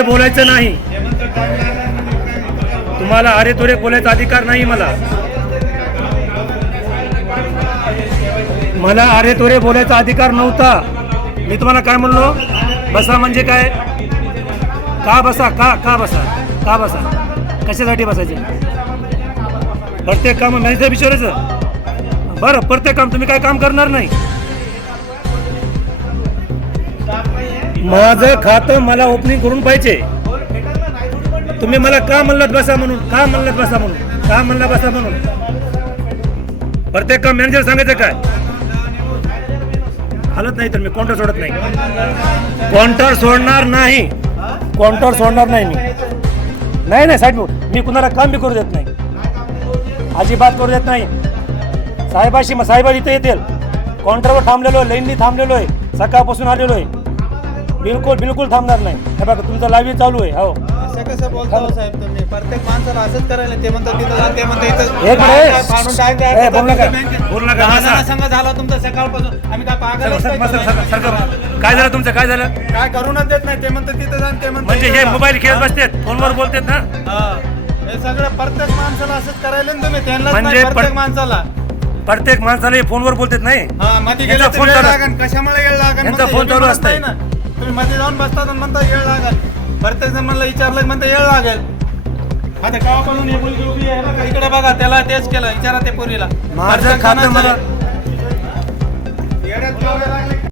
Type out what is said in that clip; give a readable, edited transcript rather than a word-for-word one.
बोलायचं नाही, तुम्हाला अरे तुरे बोलायचा अधिकार नाही. मला अरे तुरे बोलायचा अधिकार नव्हता. मी तुम्हाला काय म्हणलो, बसा म्हणजे काय, का बसा, का बसा, कशासाठी बसायचे. प्रत्येक काम मॅनेजर विचारायचं. बरं, प्रत्येक काम तुम्ही काय काम करणार नाही. माझं खातं मला ओपनिंग करून पाहिजे. तुम्ही मला का म्हणलात बसा म्हणून, का म्हणला बसा म्हणून. प्रत्येक काम मॅनेजर सांगायचं काय. हालत नाही तर मी काउंटर सोडत नाही. काउंटर सोडणार नाही मी. नाही साईड मी कुणाला काम बी करू देत नाही, अजिबात करू देत नाही. साहेब इथे येतील. काउंटरवर थांबलेलो, लाईननी थांबलेलो आहे, सकाळपासून आलेलो आहे. बिलकुल थांबणार नाही. हे बघा तुमचं लाईव्ह चालू आहे. हो, कसं बोलता साहेब तुम्ही. प्रत्येक माणसाला असंच करायला. ते म्हणतात तिथं जा, ते म्हणतात इथं. एक मिनिट बोल नका. संघ झाला तुमचा सकाळपासून. आम्ही काय पागल काय झालं तुमचं, काय झालं. काय करूनच देत नाही. ते म्हणतात तिथं जा, ते म्हणतात म्हणजे हे मोबाईल खेळत बसतात, फोनवर बोलतात ना. हे सगळं प्रत्येक माणसाला असंच करायला ना तुम्ही. त्यांना म्हणजे प्रत्येक माणसाला फोनवर बोलतात नाही. मध्ये गेला फोन लागन. कशामुळे येळ लागन. यांचा फोन चालू असतंय ना. तुम्ही मध्ये जाऊन बसतात आणि म्हणता येळ लागल. प्रत्येक जण मला विचारलं म्हणता येळ लागेल. आता गावाकडून हे मुलगी उभी आहे बघा, इकडे बघा, त्याला तेच केलं. विचारा ते पोरीला. माझं खातं मला